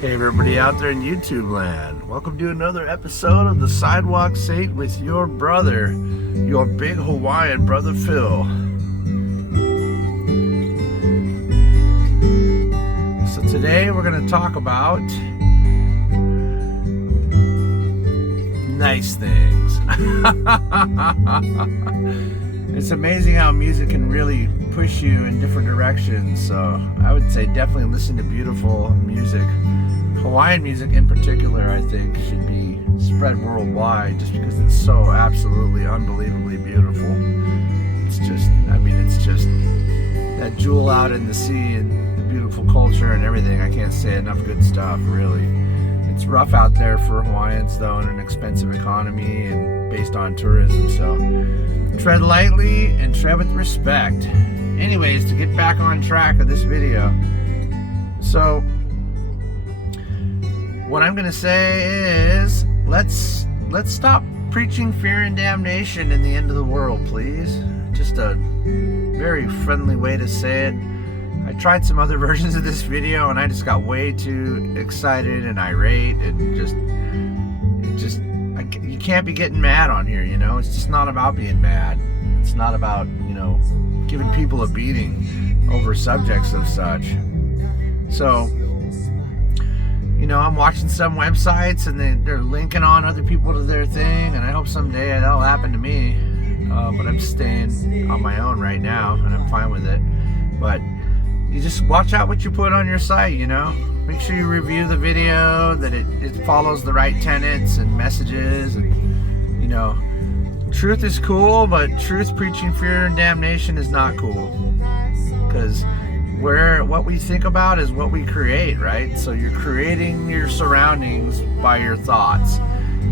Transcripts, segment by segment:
Hey everybody out there in YouTube land, welcome to another episode of the Sidewalk Saint with your brother, your big Hawaiian brother Phil. So today we're going to talk about nice things. It's amazing how music can really push you in different directions, so I would say definitely listen to beautiful music. Hawaiian music in particular, I think, should be spread worldwide just because it's so absolutely unbelievably beautiful. It's just that jewel out in the sea and the beautiful culture and everything. I can't say enough good stuff, really. It's rough out there for Hawaiians, though, in an expensive economy and based on tourism, so tread lightly and tread with respect. Anyways, to get back on track of this video, so what I'm going to say is, let's stop preaching fear and damnation in the end of the world, please. Just a very friendly way to say it. I tried some other versions of this video and I just got way too excited and irate and you can't be getting mad on here, you know? It's just not about being mad. It's not about, giving people a beating over subjects of such. So, I'm watching some websites and they're linking on other people to their thing, and I hope someday that'll happen to me. But I'm staying on my own right now, and I'm fine with it. But you just watch out what you put on your site, Make sure you review the video, that it follows the right tenets and messages. And, truth is cool, but truth preaching fear and damnation is not cool. Because what we think about is what we create, right? So you're creating your surroundings by your thoughts.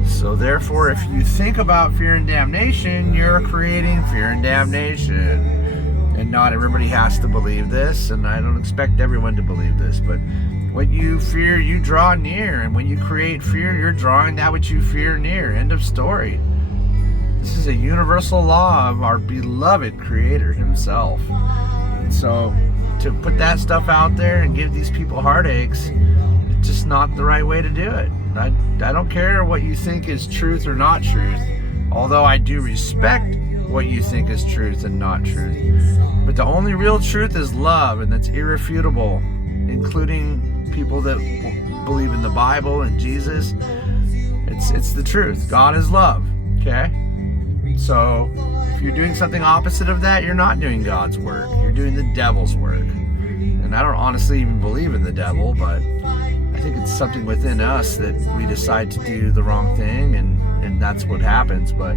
So therefore, if you think about fear and damnation, you're creating fear and damnation. And not everybody has to believe this, and I don't expect everyone to believe this, but what you fear, you draw near. And when you create fear, you're drawing that which you fear near. End of story. This is a universal law of our beloved Creator Himself. And so to put that stuff out there and give these people heartaches, it's just not the right way to do it. I don't care what you think is truth or not truth, although I do respect what you think is truth and not truth. But the only real truth is love, and that's irrefutable, including people that believe in the Bible and Jesus. It's the truth. God is love, okay? So if you're doing something opposite of that, you're not doing God's work. You're doing the devil's work. And I don't honestly even believe in the devil, but I think it's something within us that we decide to do the wrong thing, and that's what happens. But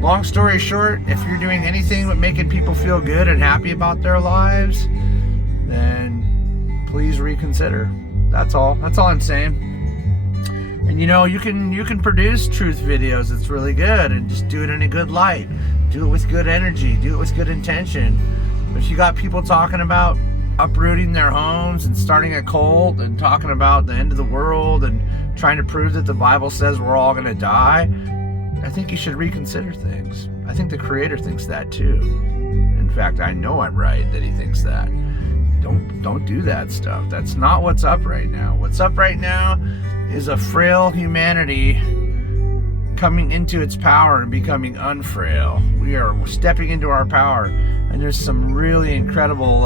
long story short, if you're doing anything but making people feel good and happy about their lives, then please reconsider. That's all I'm saying. And you can produce truth videos that's really good and just do it in a good light. Do it with good energy, do it with good intention. But if you got people talking about uprooting their homes and starting a cult and talking about the end of the world and trying to prove that the Bible says we're all going to die, I think you should reconsider things. I think the Creator thinks that too. In fact, I know I'm right that He thinks that. Don't do that stuff. That's not what's up right now. What's up right now is a frail humanity coming into its power and becoming unfrail. We are stepping into our power, and there's some really incredible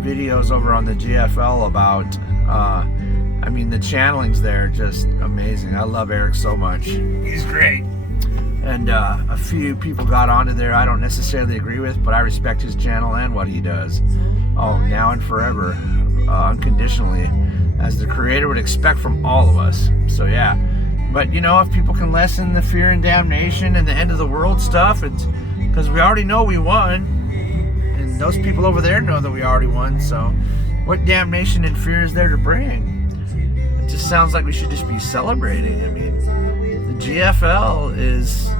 videos over on the GFL about the channelings there are just amazing. I love Eric so much. He's great. And a few people got onto there I don't necessarily agree with, but I respect his channel and what he does. Oh, now and forever, unconditionally, as the Creator would expect from all of us. So yeah. But if people can lessen the fear and damnation and the end of the world stuff, it's because we already know we won. And those people over there know that we already won. So what damnation and fear is there to bring? It just sounds like we should just be celebrating. The GFL is,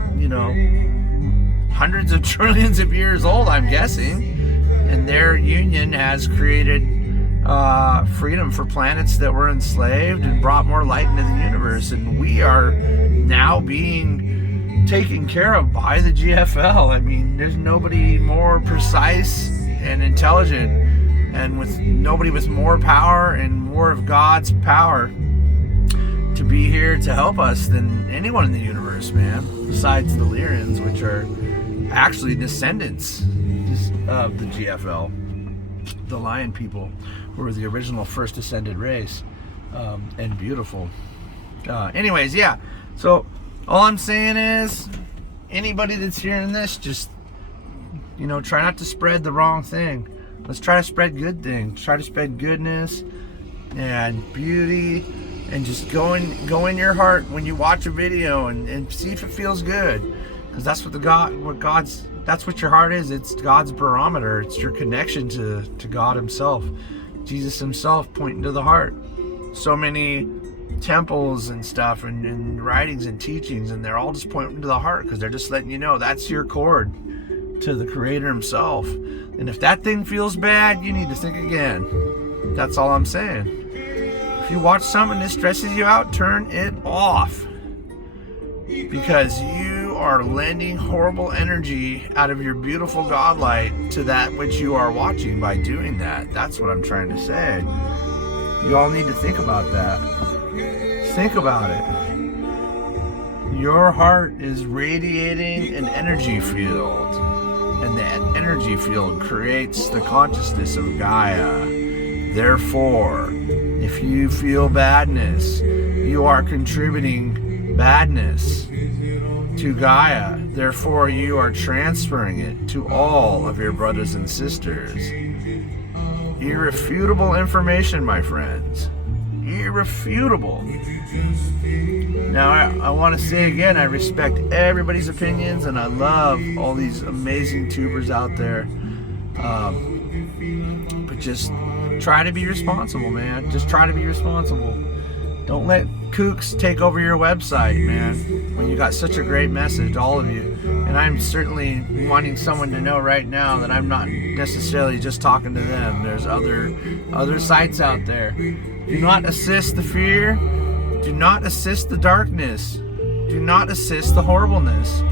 hundreds of trillions of years old, I'm guessing. And their union has created freedom for planets that were enslaved and brought more light into the universe. And we are now being taken care of by the GFL. There's nobody more precise and intelligent and with nobody with more power and more of God's power to be here to help us than anyone in the universe, man, besides the Lyrians, which are actually descendants of the GFL, the Lion people, who were the original first descended race, and beautiful. Anyways, yeah, so all I'm saying is, anybody that's hearing this, just, try not to spread the wrong thing. Let's try to spread good things. Try to spread goodness and beauty, and just go in your heart when you watch a video and see if it feels good, because that's that's what your heart is. It's God's barometer. It's your connection to God himself, Jesus himself, pointing to the heart. So many temples and stuff and writings and teachings, and they're all just pointing to the heart, because they're just letting you know that's your cord to the Creator himself. And if that thing feels bad, you need to think again. That's all I'm saying. If you watch something that stresses you out, turn it off, because you are lending horrible energy out of your beautiful God light to that which you are watching by doing that. That's what I'm trying to say. You all need to think about that. Think about it. Your heart is radiating an energy field, and that energy field creates the consciousness of Gaia. Therefore, if you feel badness, you are contributing badness to Gaia. Therefore, you are transferring it to all of your brothers and sisters. Irrefutable information, my friends. Irrefutable. Now, I want to say again, I respect everybody's opinions, and I love all these amazing tubers out there. But just try to be responsible, man. Just try to be responsible. Don't let kooks take over your website, man, when you got such a great message, all of you. And I'm certainly wanting someone to know right now that I'm not necessarily just talking to them. There's other sites out there. Do not assist the fear. Do not assist the darkness. Do not assist the horribleness.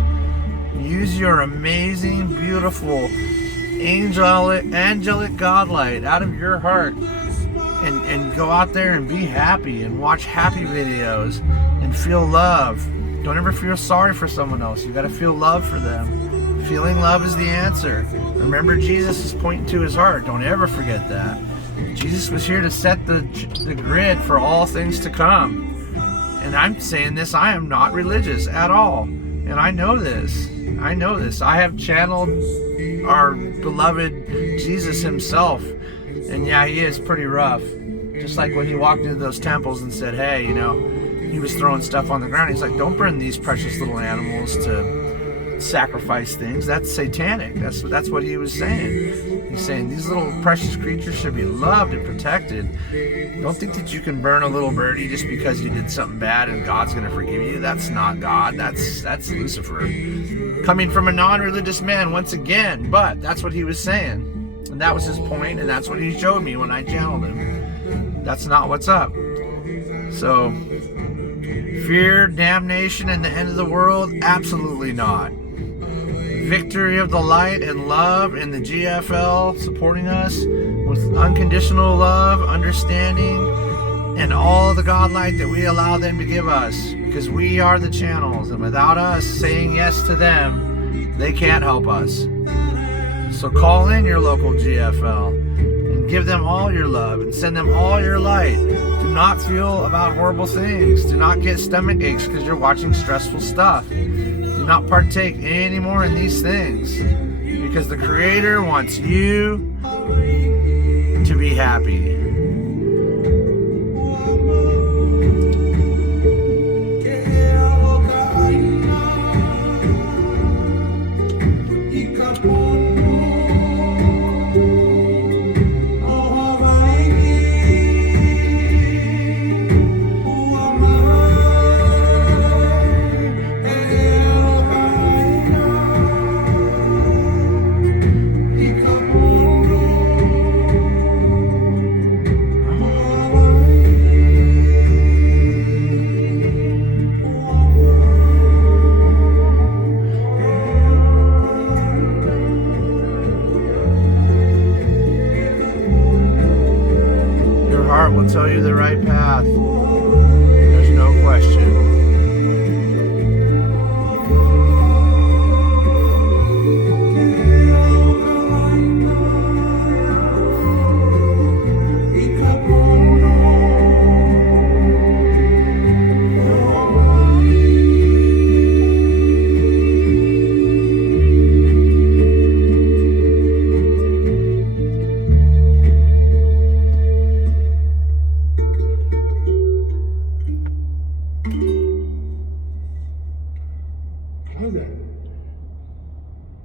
Use your amazing, beautiful, angelic godlight out of your heart, and go out there and be happy and watch happy videos and feel love. Don't ever feel sorry for someone else. You got to feel love for them. Feeling love is the answer. Remember, Jesus is pointing to his heart. Don't ever forget that. Jesus was here to set the grid for all things to come. And I'm saying this, I am not religious at all. And I know this. I have channeled our beloved Jesus himself. And yeah, he is pretty rough. Just like when he walked into those temples and said, hey, he was throwing stuff on the ground. He's like, don't burn these precious little animals to sacrifice things. That's satanic. That's what he was saying. He's saying these little precious creatures should be loved and protected. Don't think that you can burn a little birdie just because you did something bad and God's going to forgive you. That's not God. That's Lucifer. Coming from a non-religious man once again, but that's what he was saying. And that was his point, and that's what he showed me when I channeled him. That's not what's up. So, fear, damnation, and the end of the world? Absolutely not. Victory of the light and love and the GFL supporting us with unconditional love, understanding, and all the God light that we allow them to give us, because we are the channels, and without us saying yes to them, they can't help us. So call in your local GFL and give them all your love and send them all your light. Do not feel about horrible things. Do not get stomach aches because you're watching stressful stuff. Do not partake anymore in these things, because the Creator wants you to be happy. will tell you the right path. There's no question.